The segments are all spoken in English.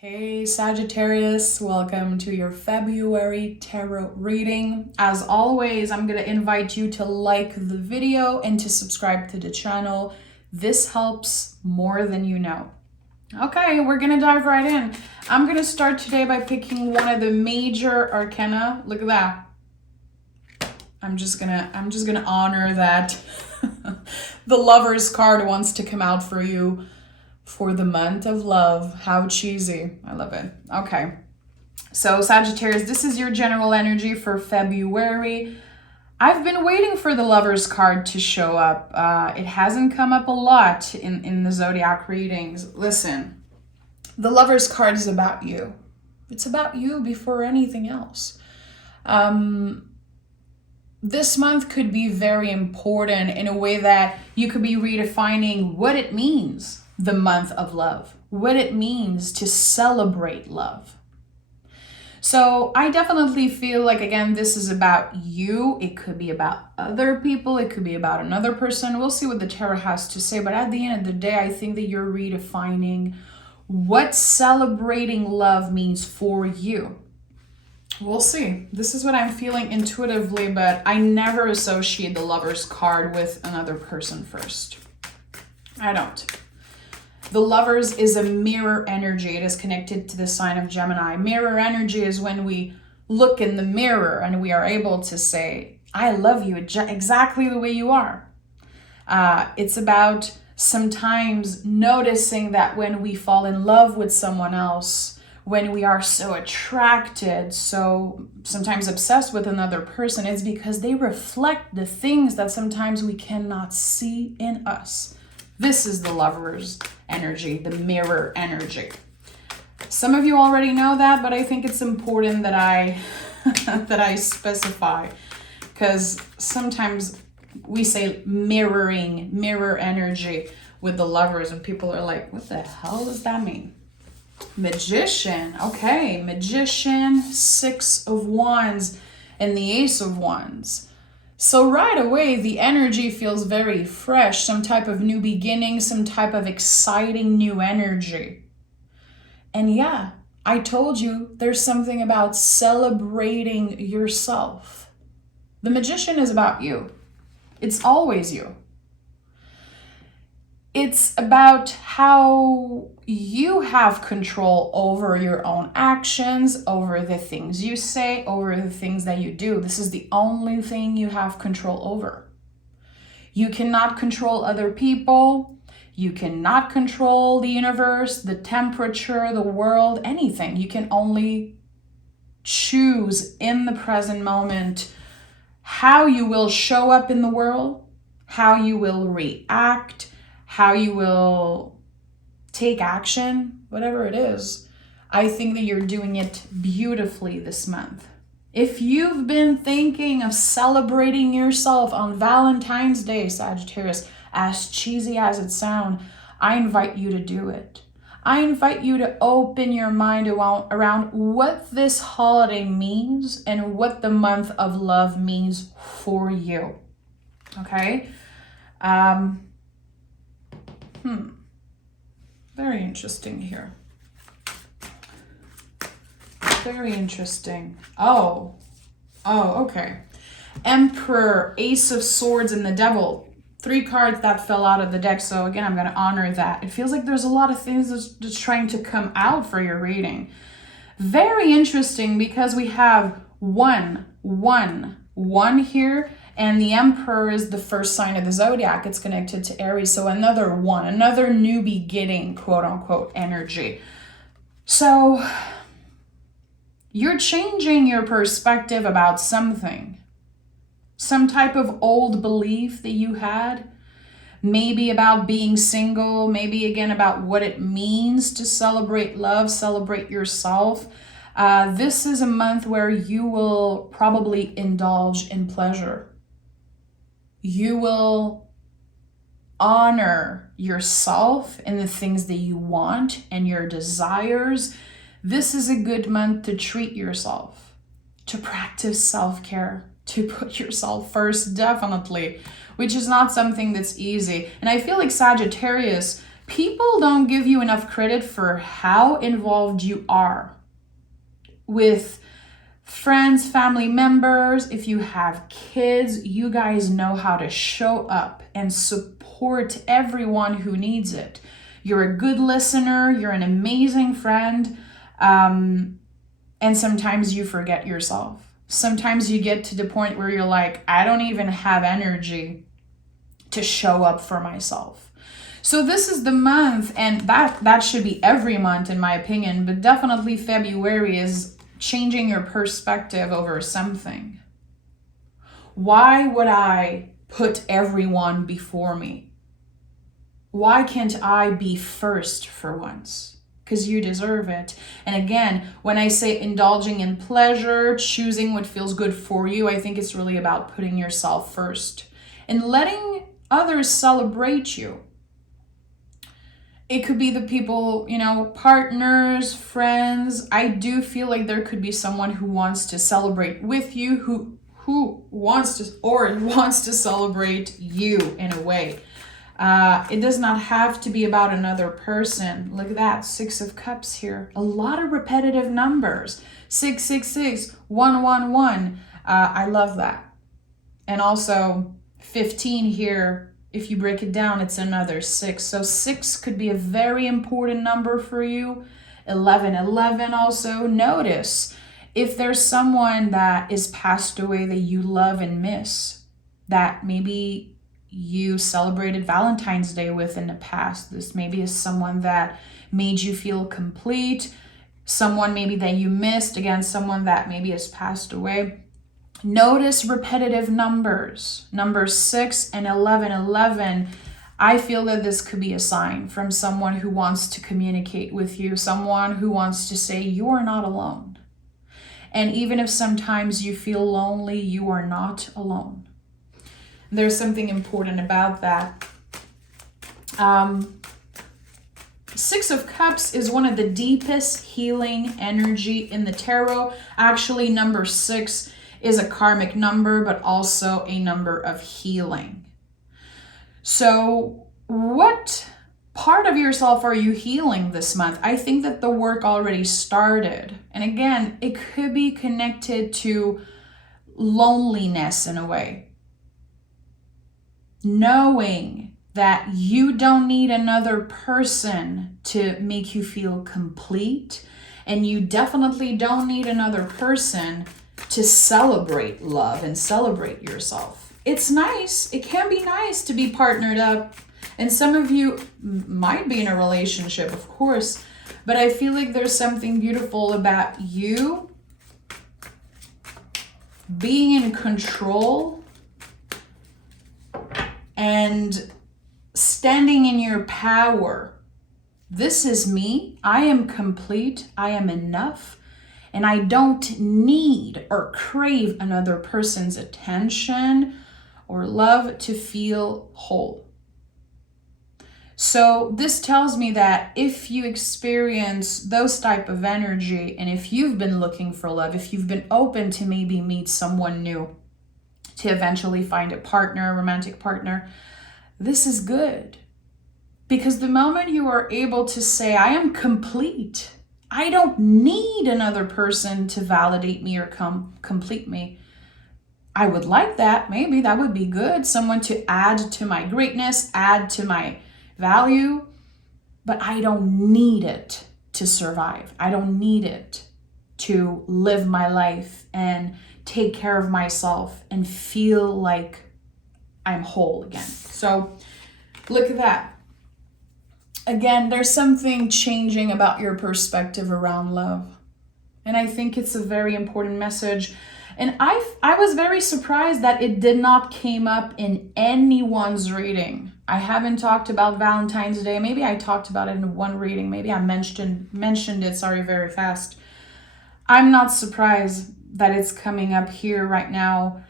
Hey Sagittarius, welcome to your February tarot reading. As always, I'm going to invite you to like the video and to subscribe to the channel. This helps more than you know. Okay, we're going to dive right in. I'm going to start today by picking one of the major arcana. Look at that. I'm just going to honor that the Lover's card wants to come out for you. For the month of love. How cheesy. I love it. Okay. So Sagittarius, this is your general energy for February. I've been waiting for the Lover's card to show up. It hasn't come up a lot in the zodiac readings. Listen, the Lover's card is about you. It's about you before anything else. This month could be very important in a way that you could be redefining what it means. The month of love, what it means to celebrate love. So I definitely feel like, again, this is about you. It could be about other people. It could be about another person. We'll see what the tarot has to say. But at the end of the day, I think that you're redefining what celebrating love means for you. We'll see. This is what I'm feeling intuitively, but I never associate the Lover's card with another person first. I don't. The Lovers is a mirror energy. It is connected to the sign of Gemini. Mirror energy is when we look in the mirror and we are able to say, I love you exactly the way you are. It's about sometimes noticing that when we fall in love with someone else, when we are so attracted, so sometimes obsessed with another person, it's because they reflect the things that sometimes we cannot see in us. This is the Lover's energy, the mirror energy. Some of you already know that, but I think it's important that I that I specify, because sometimes we say mirror energy with the Lovers, and people are like, what the hell does that mean? Magician, okay, Magician, 6 of Wands, and the Ace of Wands. So right away, the energy feels very fresh, some type of new beginning, some type of exciting new energy. And yeah, I told you there's something about celebrating yourself. The Magician is about you. It's always you. It's about how you have control over your own actions, over the things you say, over the things that you do. This is the only thing you have control over. You cannot control other people. You cannot control the universe, the temperature, the world, anything. You can only choose in the present moment how you will show up in the world, how you will react, how you will take action, whatever it is. I think that you're doing it beautifully this month. If you've been thinking of celebrating yourself on Valentine's Day, Sagittarius, as cheesy as it sounds, I invite you to do it. I invite you to open your mind around what this holiday means and what the month of love means for you. Okay? Very interesting here. Very interesting. Oh, okay. Emperor, Ace of Swords, and the Devil. 3 cards that fell out of the deck. So again, I'm going to honor that. It feels like there's a lot of things that's trying to come out for your reading. Very interesting because we have one here. And the Emperor is the first sign of the zodiac. It's connected to Aries. So another one, another new beginning, quote unquote, energy. So you're changing your perspective about something. Some type of old belief that you had. Maybe about being single. Maybe again about what it means to celebrate love, celebrate yourself. This is a month where you will probably indulge in pleasure. You will honor yourself and the things that you want and your desires. This is a good month to treat yourself, to practice self-care, to put yourself first, definitely, which is not something that's easy. And I feel like Sagittarius People don't give you enough credit for how involved you are with friends, family members. If you have kids, you guys know how to show up and support everyone who needs it. You're a good listener, you're an amazing friend, and sometimes you forget yourself. Sometimes you get to the point where you're like, I don't even have energy to show up for myself. So this is the month, and that should be every month in my opinion, but definitely February is changing your perspective over something. Why would I put everyone before me? Why can't I be first for once? Because you deserve it. And again, when I say indulging in pleasure, choosing what feels good for you, I think it's really about putting yourself first and letting others celebrate you. It could be the people, partners, friends. I do feel like there could be someone who wants to celebrate with you, who wants to celebrate you in a way. It does not have to be about another person. Look at that, 6 of Cups here. A lot of repetitive numbers. 666, 111. I love that. And also 15 here. If you break it down, it's another 6. So 6 could be a very important number for you. 11 also. Notice if there's someone that is passed away that you love and miss, that maybe you celebrated Valentine's Day with in the past. This maybe is someone that made you feel complete, someone maybe that you missed, again, someone that maybe has passed away. Notice repetitive numbers, numbers 6 and 11. I feel that this could be a sign from someone who wants to communicate with you, someone who wants to say you are not alone. And even if sometimes you feel lonely, you are not alone. There's something important about that. 6 of Cups is one of the deepest healing energy in the tarot. Actually, number 6 is a karmic number, but also a number of healing. So what part of yourself are you healing this month? I think that the work already started. And again, it could be connected to loneliness in a way. Knowing that you don't need another person to make you feel complete, and you definitely don't need another person to celebrate love and celebrate yourself. It's nice. It can be nice to be partnered up. And some of you might be in a relationship, of course, but I feel like there's something beautiful about you being in control and standing in your power. This is me. I am complete. I am enough. And I don't need or crave another person's attention or love to feel whole. So this tells me that if you experience those type of energy, and if you've been looking for love, if you've been open to maybe meet someone new, to eventually find a partner, a romantic partner, this is good. Because the moment you are able to say, I am complete, I don't need another person to validate me or complete me. I would like that. Maybe that would be good. Someone to add to my greatness, add to my value. But I don't need it to survive. I don't need it to live my life and take care of myself and feel like I'm whole again. So look at that. Again, there's something changing about your perspective around love. And I think it's a very important message. And I was very surprised that it did not came up in anyone's reading. I haven't talked about Valentine's Day. Maybe I talked about it in one reading. Maybe I mentioned it, very fast. I'm not surprised that it's coming up here right now.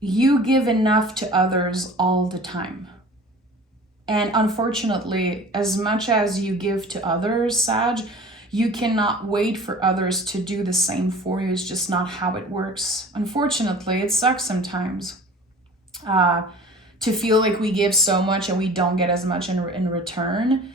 You give enough to others all the time. And unfortunately, as much as you give to others, Sag, you cannot wait for others to do the same for you. It's just not how it works. Unfortunately, it sucks sometimes to feel like we give so much and we don't get as much in return.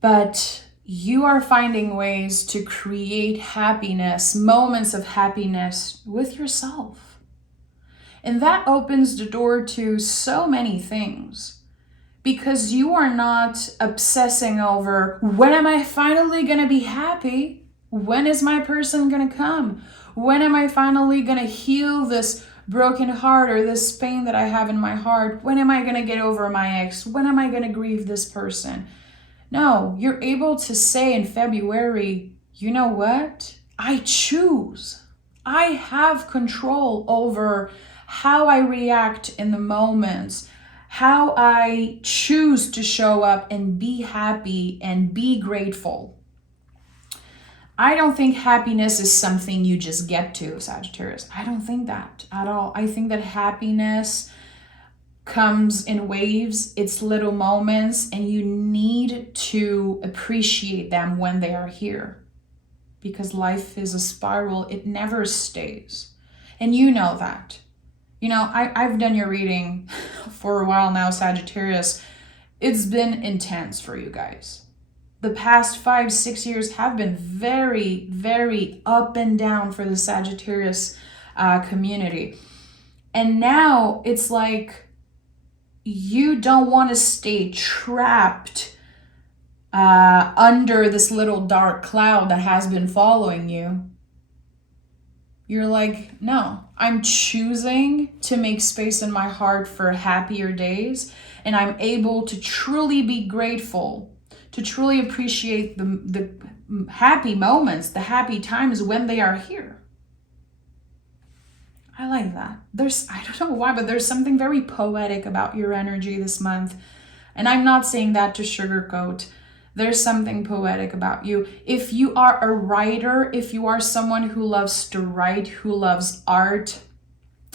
But you are finding ways to create happiness, moments of happiness with yourself. And that opens the door to so many things, because you are not obsessing over, when am I finally going to be happy? When is my person going to come? When am I finally going to heal this broken heart or this pain that I have in my heart? When am I going to get over my ex? When am I going to grieve this person? No, you're able to say in February, you know what? I choose. I have control over how I react in the moments, how I choose to show up and be happy and be grateful. I don't think happiness is something you just get to, Sagittarius. I don't think that at all. I think that happiness comes in waves, it's little moments, and you need to appreciate them when they are here. Because life is a spiral, it never stays. And you know that. You know, I've done your reading for a while now, Sagittarius. It's been intense for you guys. The past 5-6 years have been very, very up and down for the Sagittarius community. And now it's like you don't want to stay trapped under this little dark cloud that has been following you. You're like, no, I'm choosing to make space in my heart for happier days. And I'm able to truly be grateful, to truly appreciate the happy moments, the happy times when they are here. I like that. I don't know why, but there's something very poetic about your energy this month. And I'm not saying that to sugarcoat. There's something poetic about you. If you are a writer, if you are someone who loves to write, who loves art,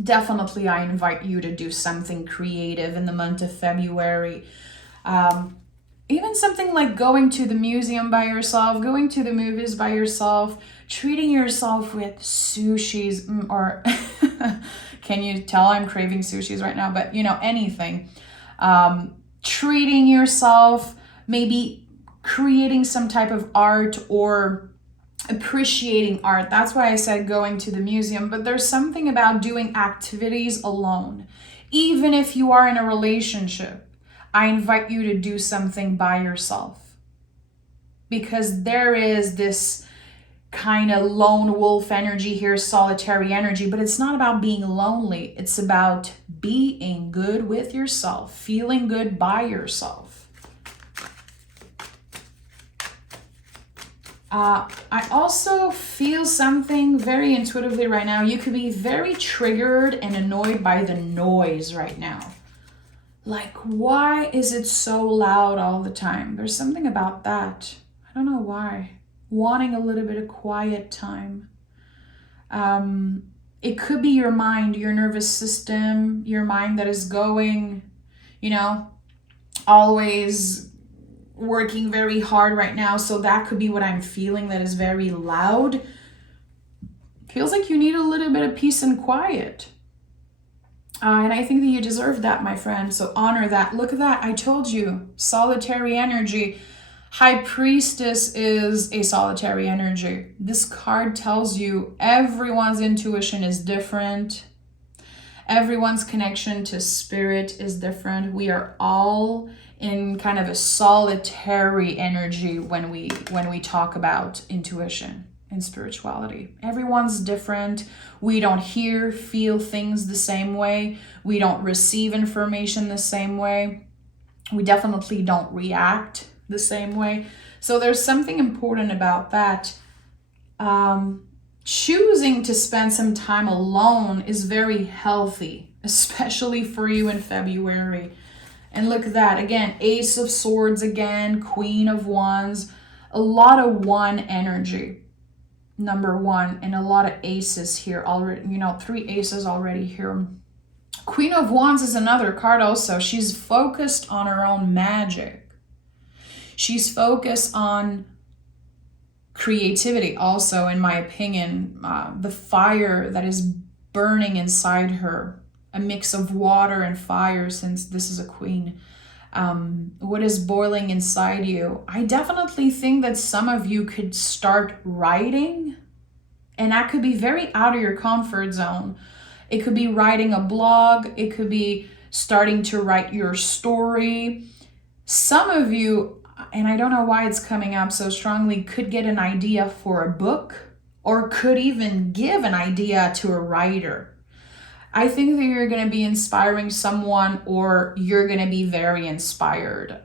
definitely I invite you to do something creative in the month of February. Even something like going to the museum by yourself, going to the movies by yourself, treating yourself with sushis, or can you tell I'm craving sushis right now? But anything. Treating yourself, maybe creating some type of art or appreciating art. That's why I said going to the museum, but there's something about doing activities alone. Even if you are in a relationship, I invite you to do something by yourself, because there is this kind of lone wolf energy here, solitary energy, but it's not about being lonely. It's about being good with yourself, feeling good by yourself. I also feel something very intuitively right now. You could be very triggered and annoyed by the noise right now. Like, why is it so loud all the time? There's something about that. I don't know why. Wanting a little bit of quiet time. It could be your mind, your nervous system, your mind that is going, always working very hard right now. So that could be what I'm feeling, that is very loud. Feels like you need a little bit of peace and quiet. And I think that you deserve that, my friend. So honor that. Look at that. I told you, solitary energy. High Priestess is a solitary energy. This card tells you everyone's intuition is different. Everyone's connection to spirit is different. We are all in kind of a solitary energy when we talk about intuition and spirituality. Everyone's different. We don't hear, feel things the same way. We don't receive information the same way. We definitely don't react the same way. So there's something important about that. Choosing to spend some time alone is very healthy, especially for you in February. And look at that. Again, Ace of Swords again, Queen of Wands. A lot of one energy. Number one. And a lot of aces here already. 3 aces already here. Queen of Wands is another card also. She's focused on her own magic. She's focused on creativity also, in my opinion. The fire that is burning inside her. a mix of water and fire, since this is a queen. What is boiling inside you? I definitely think that some of you could start writing, and that could be very out of your comfort zone. It could be writing a blog. It could be starting to write your story. Some of you, and I don't know why it's coming up so strongly, could get an idea for a book, or could even give an idea to a writer. I think that you're going to be inspiring someone, or you're going to be very inspired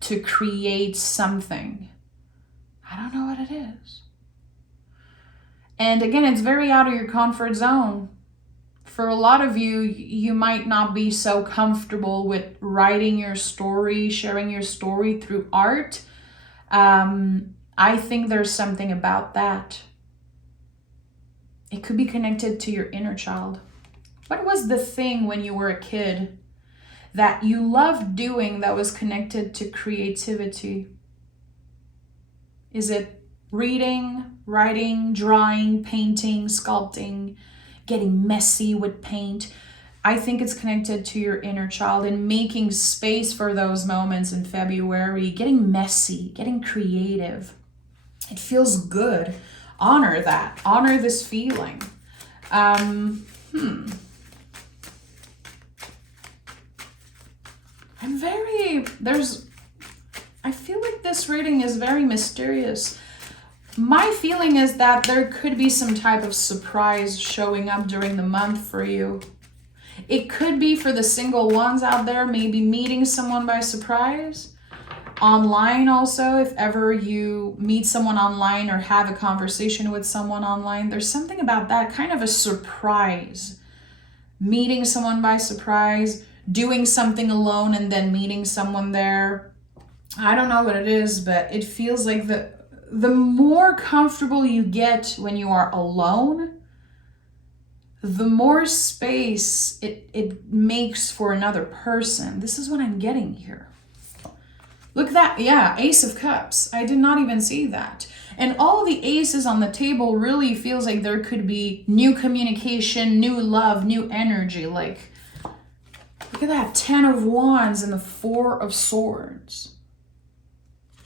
to create something. I don't know what it is. And again, it's very out of your comfort zone. For a lot of you, you might not be so comfortable with writing your story, sharing your story through art. I think there's something about that. It could be connected to your inner child. What was the thing when you were a kid that you loved doing that was connected to creativity? Is it reading, writing, drawing, painting, sculpting, getting messy with paint? I think it's connected to your inner child, and making space for those moments in February, getting messy, getting creative. It feels good. Honor that. Honor this feeling. I feel like this reading is very mysterious. My feeling is that there could be some type of surprise showing up during the month for you. It could be for the single ones out there, maybe meeting someone by surprise. Online also, if ever you meet someone online or have a conversation with someone online, there's something about that, kind of a surprise. Meeting someone by surprise, doing something alone and then meeting someone there. I don't know what it is, but it feels like the more comfortable you get when you are alone, the more space it makes for another person. This is what I'm getting here. Look at that. Yeah, Ace of Cups. I did not even see that. And all the aces on the table really feels like there could be new communication, new love, new energy. Like, look at that. 10 of Wands and the 4 of Swords.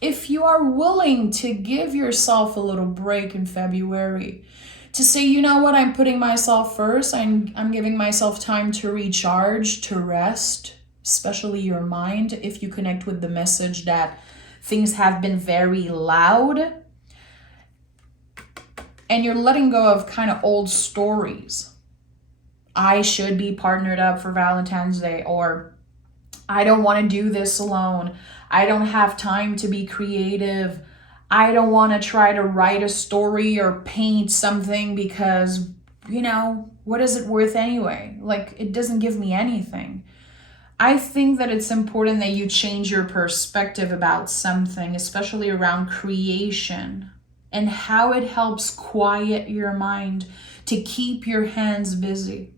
If you are willing to give yourself a little break in February, to say, you know what, I'm putting myself first. I'm giving myself time to recharge, to rest, especially your mind. If you connect with the message that things have been very loud, and you're letting go of kind of old stories. I should be partnered up for Valentine's Day, or I don't want to do this alone. I don't have time to be creative. I don't want to try to write a story or paint something because, what is it worth anyway? Like, it doesn't give me anything. I think that it's important that you change your perspective about something, especially around creation, and how it helps quiet your mind to keep your hands busy.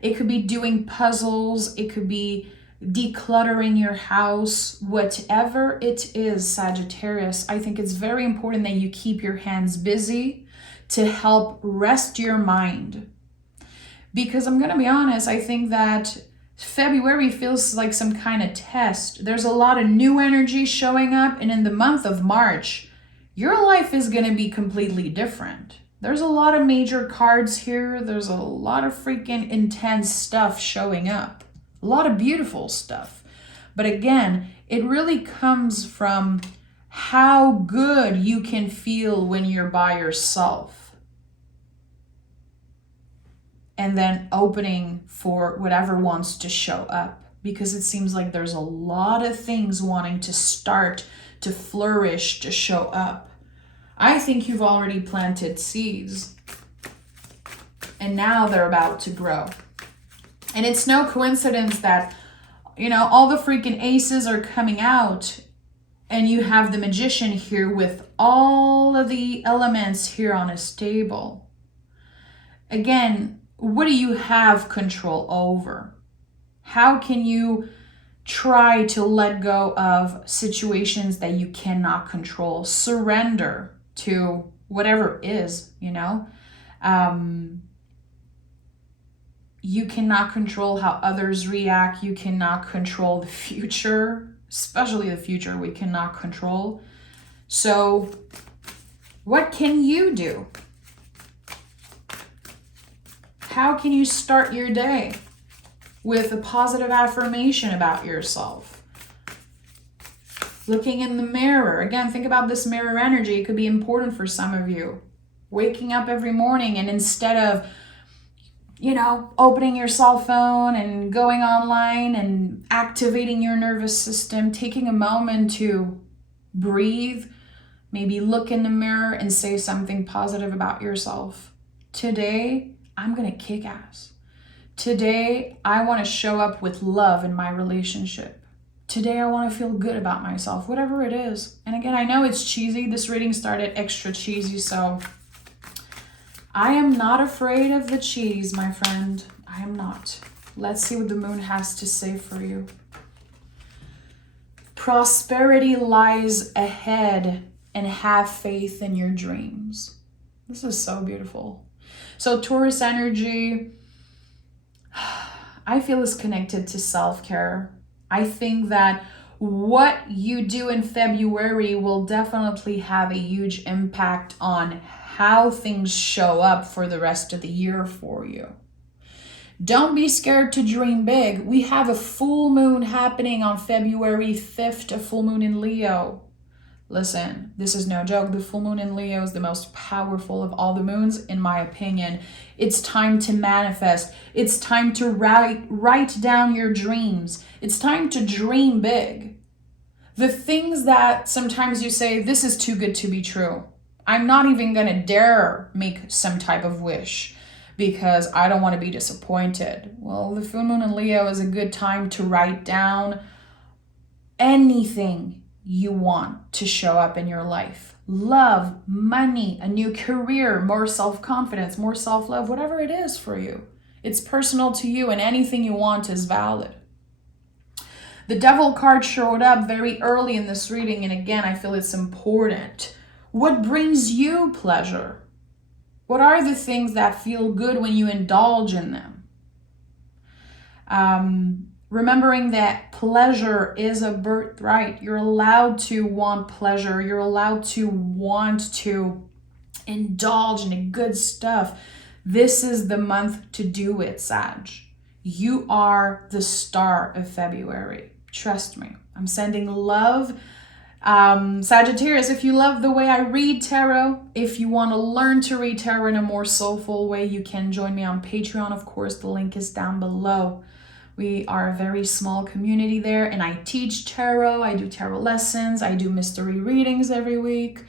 It could be doing puzzles. It could be decluttering your house. Whatever it is, Sagittarius, I think it's very important that you keep your hands busy to help rest your mind. Because I'm going to be honest, I think that February feels like some kind of test. There's a lot of new energy showing up, and in the month of March, your life is going to be completely different. There's a lot of major cards here. There's a lot of freaking intense stuff showing up. A lot of beautiful stuff. But again, it really comes from how good you can feel when you're by yourself. And then opening for whatever wants to show up. Because it seems like there's a lot of things wanting to start, to flourish, to show up. I think you've already planted seeds. And now they're about to grow. And it's no coincidence that, all the freaking aces are coming out, and you have the Magician here with all of the elements here on his table. Again, what do you have control over? How can you try to let go of situations that you cannot control? Surrender to whatever is, You cannot control how others react. You cannot control the future, especially the future we cannot control. So what can you do? How can you start your day with a positive affirmation about yourself? Looking in the mirror. Again, think about this mirror energy. It could be important for some of you. Waking up every morning and instead of, opening your cell phone and going online and activating your nervous system, taking a moment to breathe, maybe look in the mirror and say something positive about yourself. Today, I'm going to kick ass. Today, I want to show up with love in my relationship. Today, I want to feel good about myself, whatever it is. And again, I know it's cheesy. This reading started extra cheesy, so I am not afraid of the cheese, my friend. I am not. Let's see what the moon has to say for you. Prosperity lies ahead, and have faith in your dreams. This is so beautiful. So Taurus energy, I feel is connected to self-care. I think that what you do in February will definitely have a huge impact on how things show up for the rest of the year for you. Don't be scared to dream big. We have a full moon happening on February 5th, a full moon in Leo. Listen, this is no joke. The full moon in Leo is the most powerful of all the moons, in my opinion. It's time to manifest. It's time to write down your dreams. It's time to dream big. The things that sometimes you say, this is too good to be true. I'm not even going to dare make some type of wish because I don't want to be disappointed. Well, the full moon in Leo is a good time to write down anything you want to show up in your life. Love, money, a new career, more self-confidence, more self-love, whatever it is for you. It's personal to you and anything you want is valid. The Devil card showed up very early in this reading, and again, I feel it's important. What brings you pleasure? What are the things that feel good when you indulge in them? Remembering that pleasure is a birthright. You're allowed to want pleasure. You're allowed to want to indulge in the good stuff. This is the month to do it, Sag. You are the star of February. Trust me. I'm sending love. Sagittarius, if you love the way I read tarot, if you want to learn to read tarot in a more soulful way, you can join me on Patreon. Of course, the link is down below. We are a very small community there, and I teach tarot. I do tarot lessons. I do mystery readings every week,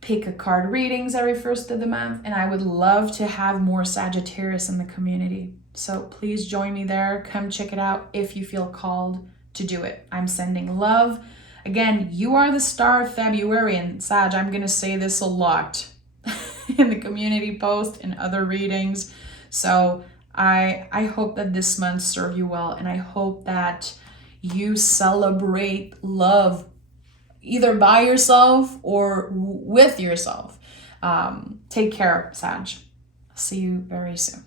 pick a card readings every first of the month, and I would love to have more Sagittarius in the community. So please join me there. Come check it out if you feel called to do it. I'm sending love. Again, you are the star of February, and Sag, I'm going to say this a lot in the community post and other readings. So I hope that this month served you well, and I hope that you celebrate love either by yourself or with yourself. Take care, Sag. See you very soon.